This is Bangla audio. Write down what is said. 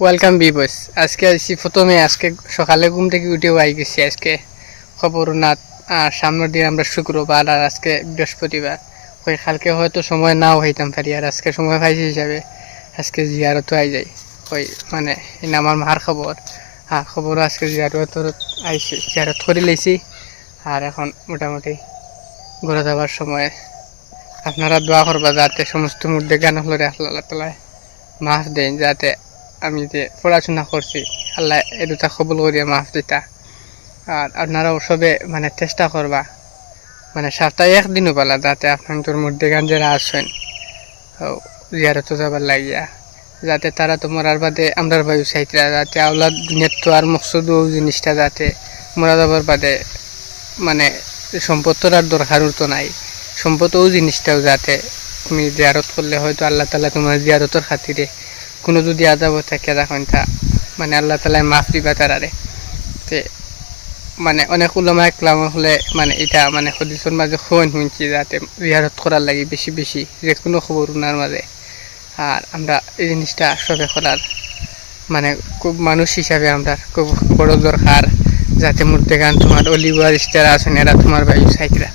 ওয়েলকাম বি বস আজকে আসছি প্রথমে, আজকে সকালে ঘুম থেকে উঠেও আই গেছি। আজকে খবর না আর সামনের দিন আমরা শুক্রবার আর আজকে বৃহস্পতিবার। ওই কালকে হয়তো সময় নাও হইতাম পারি, আর আজকে সময় পাইছি হিসাবে আজকে জিয়ারতও আই যাই। ওই মানে এই আমার মার খবর। আর খবরও আজকে জিয়ারত আইছি, জিয়ারত করে লেছি আর এখন মোটামুটি ঘুরে যাওয়ার সময় আপনারা দোয়া করবা যাতে সমস্ত মুদ্দে গান হলো রে আল্লাহ তালায় মাফ দেন, যাতে আমি যে পড়াশোনা করছি, আল্লাহ এ দুটা কবুল করিয়া মাফ দিতা। আর আপনারাও সবে মানে চেষ্টা করবা মানে সপ্তাহে একদিনও পালা যাতে আপনার মধ্যে গান যারা আসেন জিয়ারত যাবার লাগিয়া, যাতে তারা তো মরার বাদে আমরার বায়ু চাইতরা যাতে আওলাদ দুনিয়ার তো আর মকসুদ জিনিসটা যাতে মরা যাবার বাদে মানে সম্পত্তর আর দরকার তো নাই। সম্পদ ও জিনিসটাও যাতে তুমি জিয়ারত করলে হয়তো আল্লাহ তালা তোমার জিয়ারতর খাতিরে কোনো যদি আদাব থাকে দেখুন তা মানে আল্লাহ তালায় মাফ দিবা তারারে। তে মানে অনেক উলামা একলাম হলে মানে এটা মানে হদিসের মাঝে খোন শুনছি যাতে জিয়ারত করার লাগে বেশি বেশি, যে কোনো খবর উনার মাঝে। আর আমরা এই জিনিসটা সবে করার মানে খুব মানুষ হিসাবে আমরা খুব বড় দরকার, যাতে মূর্তি গান তোমার অলিভার স্টার আছেন, এরা তোমার বায়ু সাইকরা